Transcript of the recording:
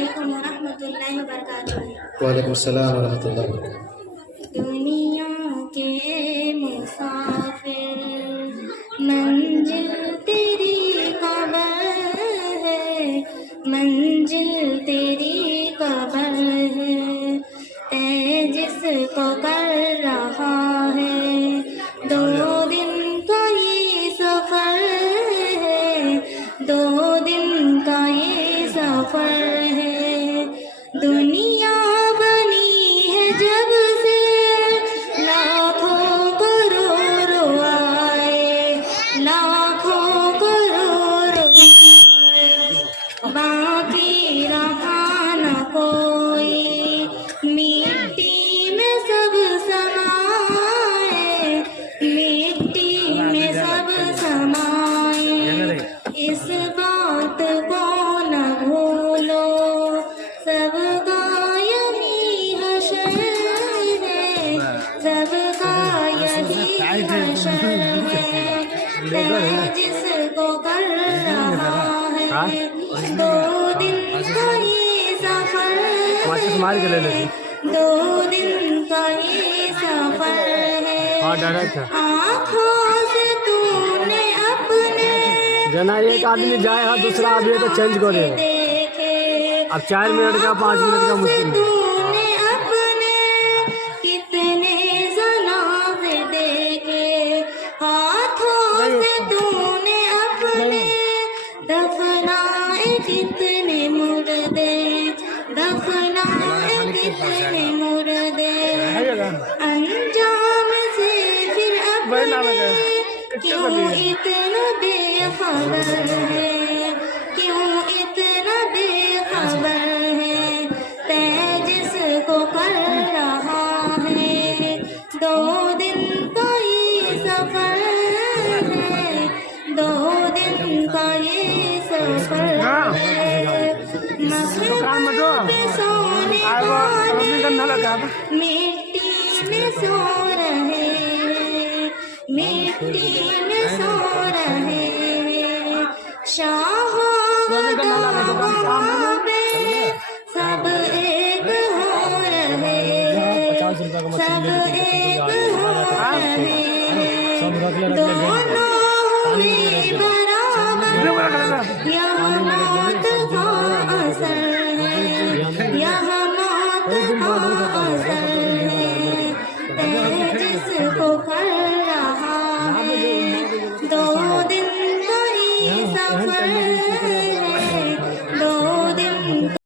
अस्सलामुअलैकुम वरहमतुल्लाहि वबरकातुहू। वालेकुम अस्सलाम वरहमतुल्लाहि वबरकातुहू। दुनिया के मुसाफिर मंजिल तेरी कबर है, मंजिल तेरी कबर है। तै जिसको कर रहा है 2 दिन का ये सफर है, 2 दिन का ये सफर है। दुनिया बनी है जब से लाखों करोड़ों आए, लाखों करोड़ों आए, बाकी रहा न कोई। मिट्टी में सब समाए, मिट्टी में सब समाए। इस बात को न भूलो, सबका यही हशर है, सबका यही हशर है। तै जिसको कर रहा है 2 दिन का ये सफर है, 2 दिन का ये सफर है। आँखों से तूने अपने जना एक आदमी जाए हाँ दूसरा आदमी तो चेंज करे। अब 4 मिनट का 5 मिनट का मुश्किल तूने अपने कितने जनाजे देखे, हाथों से तूने अपने दफनाए कितने मुर्दे, दफनाए कितने मुर्दे। अंजाम से फिर अपने क्यों इतना बेखबर है, क्यों इतना बेखबर है। तै जिसको कर रहा है 2 दिन का ये सफर है, 2 दिन का ये सफर है। महबूब पे सोने वाले मिट्टी में सो रहे, मिट्टी में सो रहे। शाहों